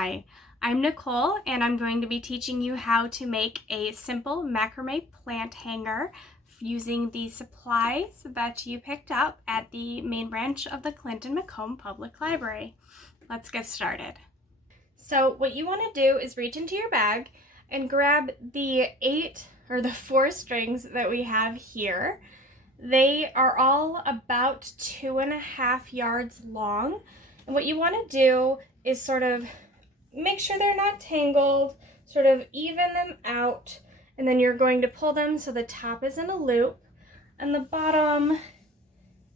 Hi, I'm Nicole and I'm going to be teaching you how to make a simple macrame plant hanger using the supplies that you picked up at the main branch of the Clinton-Macomb Public Library. Let's get started. So what you want to do is reach into your bag and grab the 4 strings that we have here. They are all about 2.5 yards long. And what you want to do is sort of make sure they're not tangled, sort of even them out, and then you're going to pull them so the top is in a loop and the bottom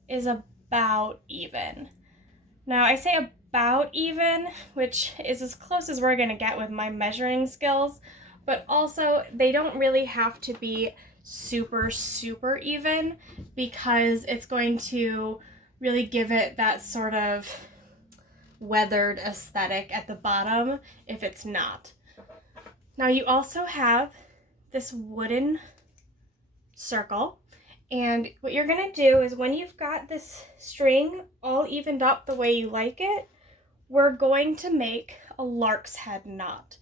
is about even. Now I say about even, which is as close as we're going to get with my measuring skills, but also they don't really have to be super even because it's going to really give it that sort of weathered aesthetic at the bottom if it's not. Now you also have this wooden circle, and what you're going to do is when you've got this string all evened up the way you like it, we're going to make a lark's head knot.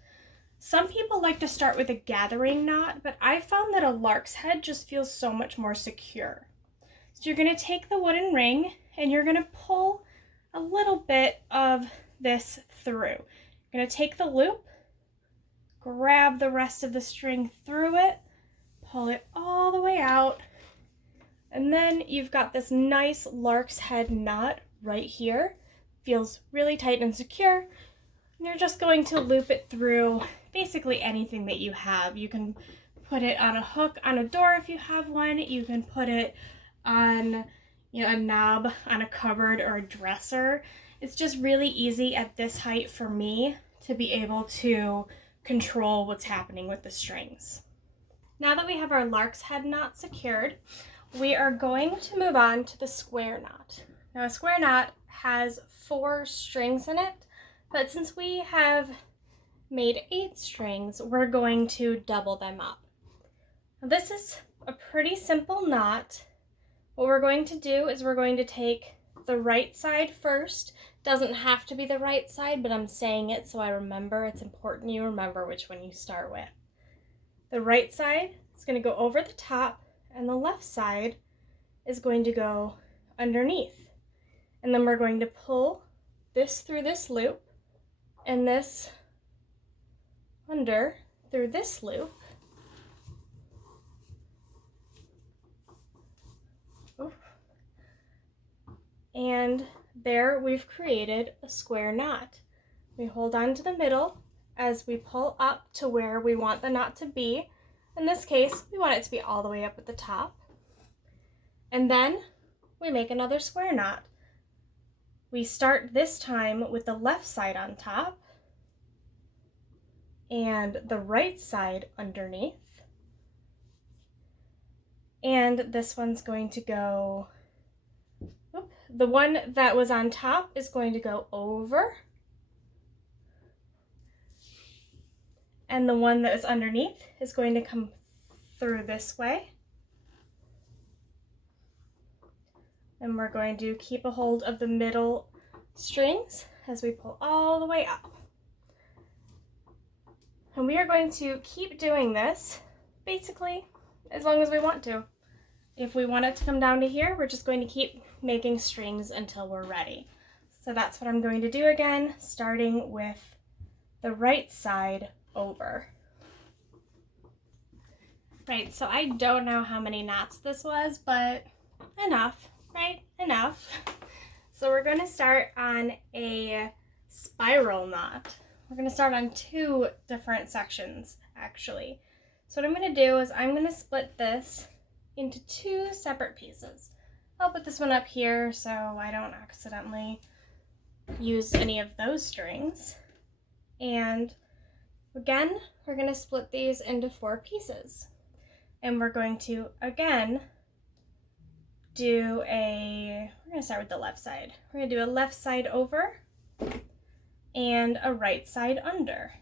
Some people like to start with a gathering knot, but I found that a lark's head just feels so much more secure. So you're going to take the wooden ring and you're going to pull a little bit of this through. You're going to take the loop, grab the rest of the string through it, pull it all the way out, and then you've got this nice lark's head knot right here. Feels really tight and secure. And you're just going to loop it through basically anything that you have. You can put it on a hook on a door if you have one. You can put it on a knob on a cupboard or a dresser. It's just really easy at this height for me to be able to control what's happening with the strings. Now that we have our lark's head knot secured, we are going to move on to the square knot. Now a square knot has 4 strings in it, but since we have made 8 strings, we're going to double them up. Now this is a pretty simple knot. What we're going to do is we're going to take the right side first. Doesn't have to be the right side, but I'm saying it so I remember. It's important you remember which one you start with. The right side is going to go over the top, and the left side is going to go underneath. And then we're going to pull this through this loop, and this under through this loop. And there we've created a square knot. We hold on to the middle as we pull up to where we want the knot to be. In this case, we want it to be all the way up at the top. And then we make another square knot. We start this time with the left side on top and the right side underneath. And this one's going to go, the one that was on top is going to go over, and the one that is underneath is going to come through this way. And we're going to keep a hold of the middle strings as we pull all the way up. And we are going to keep doing this basically as long as we want to. If we want it to come down to here, we're just going to keep making strings until we're ready. So that's what I'm going to do again, starting with the right side over. Right, so I don't know how many knots this was, but enough, right? Enough. So we're going to start on a spiral knot. We're going to start on 2 different sections, actually. So what I'm going to do is I'm going to split this into 2 separate pieces. I'll put this one up here so I don't accidentally use any of those strings. And again, we're going to split these into 4 pieces. And we're going to, again, we're going to start with the left side. We're going to do a left side over and a right side under.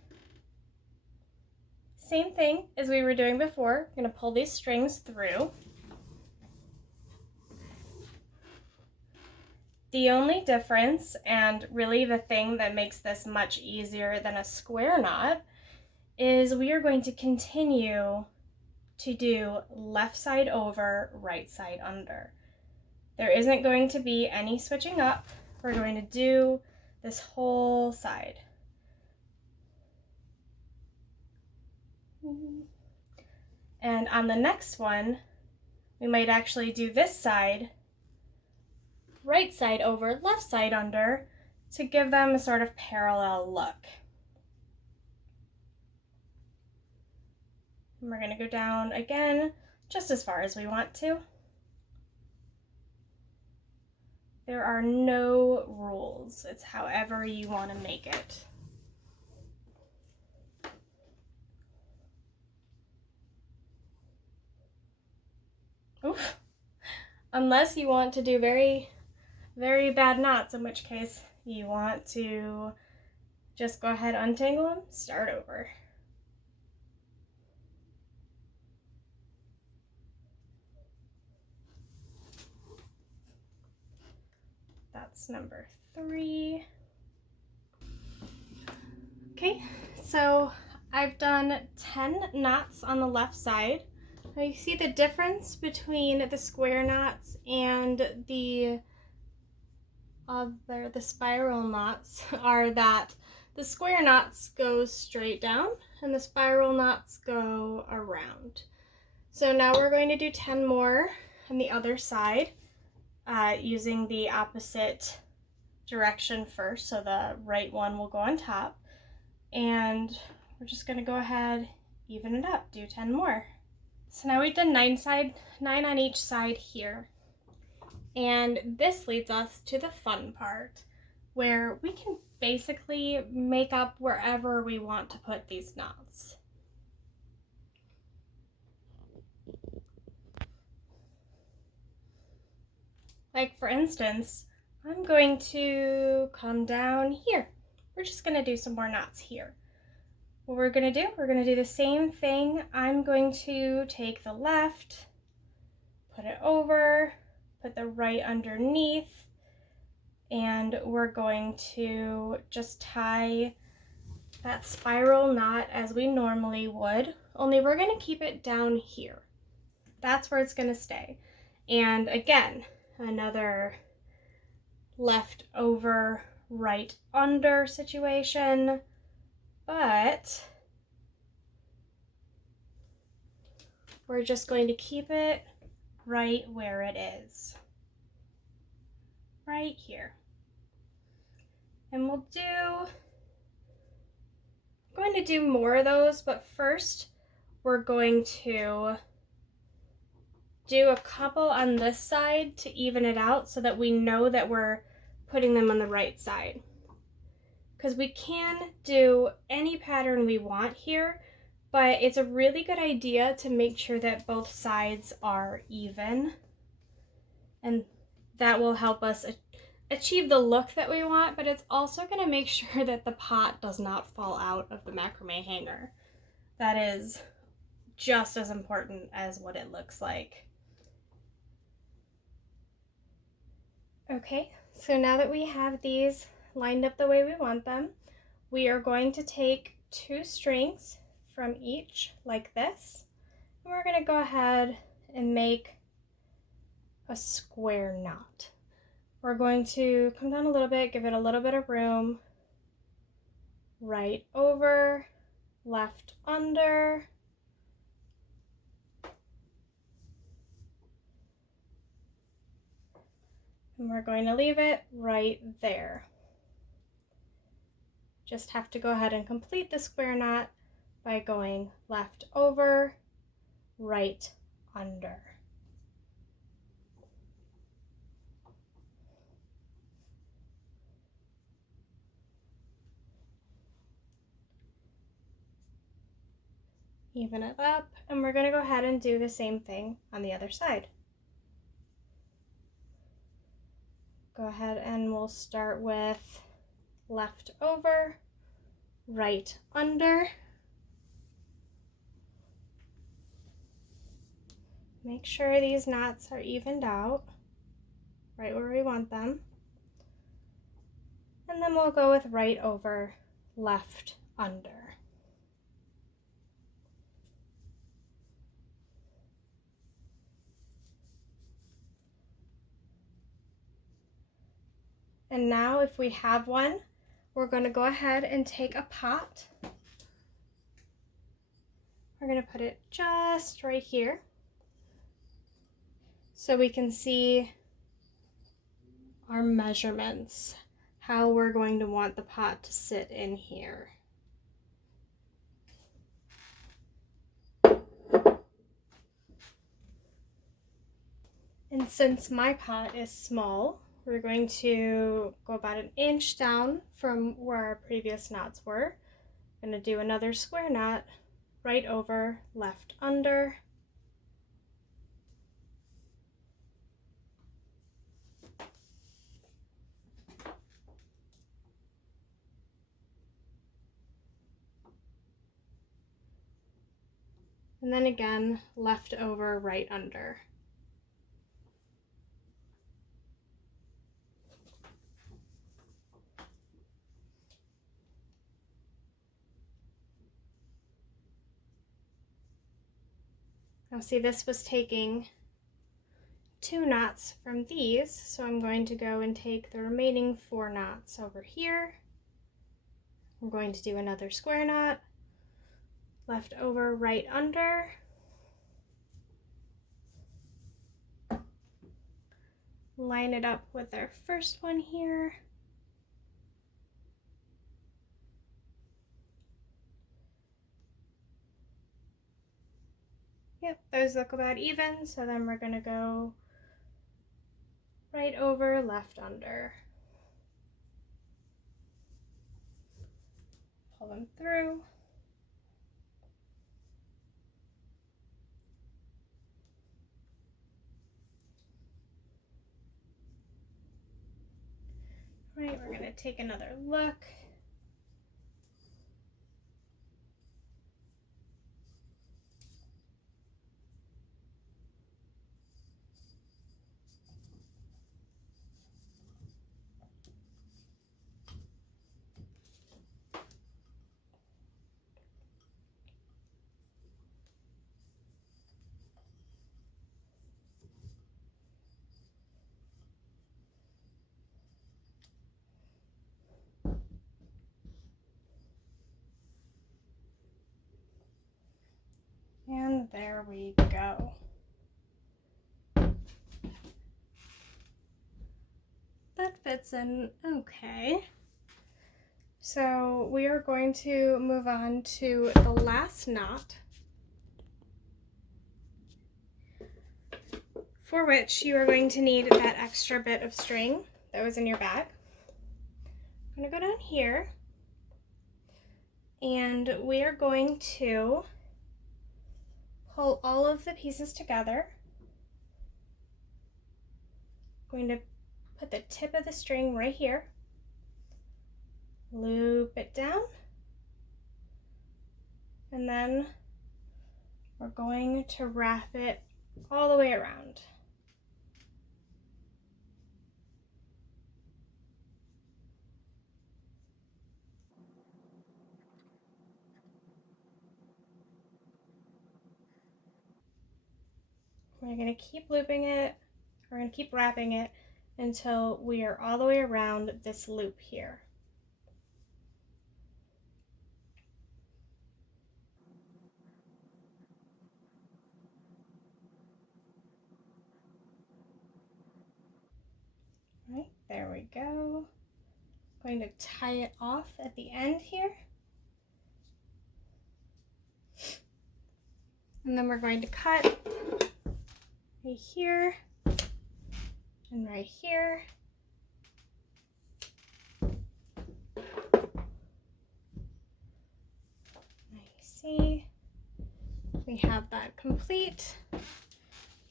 Same thing as we were doing before. We're going to pull these strings through. The only difference, and really the thing that makes this much easier than a square knot, is we are going to continue to do left side over, right side under. There isn't going to be any switching up. We're going to do this whole side. And on the next one, we might actually do this side, right side over, left side under, to give them a sort of parallel look. And we're going to go down again, just as far as we want to. There are no rules. It's however you want to make it. Oof. Unless you want to do very, very bad knots, in which case you want to just go ahead, untangle them, start over. That's number 3. Okay, so I've done 10 knots on the left side. Now you see the difference between the square knots and the spiral knots are that the square knots go straight down and the spiral knots go around. So now we're going to do 10 more on the other side, using the opposite direction first. So the right one will go on top, and we're just going to go ahead, even it up, do 10 more. So now we've done 9 on each side here. And this leads us to the fun part, where we can basically make up wherever we want to put these knots. Like for instance, I'm going to come down here. We're just going to do some more knots here. What we're going to do the same thing. I'm going to take the left, put it over, put the right underneath, and we're going to just tie that spiral knot as we normally would, only we're going to keep it down here. That's where it's going to stay. And again, another left over, right under situation, but we're just going to keep it right where it is, right here. And we're going to do more of those, but first we're going to do a couple on this side to even it out so that we know that we're putting them on the right side. Because we can do any pattern we want here, but it's a really good idea to make sure that both sides are even, and that will help us achieve the look that we want, but it's also going to make sure that the pot does not fall out of the macrame hanger. That is just as important as what it looks like. Okay, so now that we have these lined up the way we want them, we are going to take 2 strings from each like this, and we're going to go ahead and make a square knot. We're going to come down a little bit, give it a little bit of room, right over, left under, and we're going to leave it right there. Just have to go ahead and complete the square knot by going left over, right under. Even it up, and we're going to go ahead and do the same thing on the other side. Go ahead and we'll start with left over, right under. Make sure these knots are evened out right where we want them. And then we'll go with right over, left under. And now if we have one, we're going to go ahead and take a pot. We're going to put it just right here so we can see our measurements, how we're going to want the pot to sit in here. And since my pot is small, we're going to go about 1 inch down from where our previous knots were. I'm going to do another square knot, right over, left under. And then again, left over, right under. Now see, this was taking 2 knots from these, so I'm going to go and take the remaining 4 knots over here. We're going to do another square knot, left over, right under. Line it up with our first one here. Yep, those look about even, so then we're going to go right over, left under. Pull them through. All right, we're going to take another look. And there we go. That fits in okay. So we are going to move on to the last knot, for which you are going to need that extra bit of string that was in your bag. I'm going to go down here, and we are going to pull all of the pieces together. I'm going to put the tip of the string right here, loop it down, and then we're going to wrap it all the way around. We're going to keep looping it, we're going to keep wrapping it until we are all the way around this loop here. All right, there we go. Going to tie it off at the end here. And then we're going to cut right here and right here. See, we have that complete,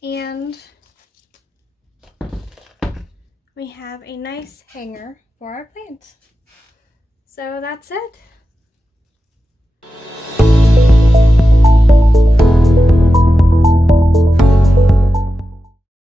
and we have a nice hanger for our plant. So that's it.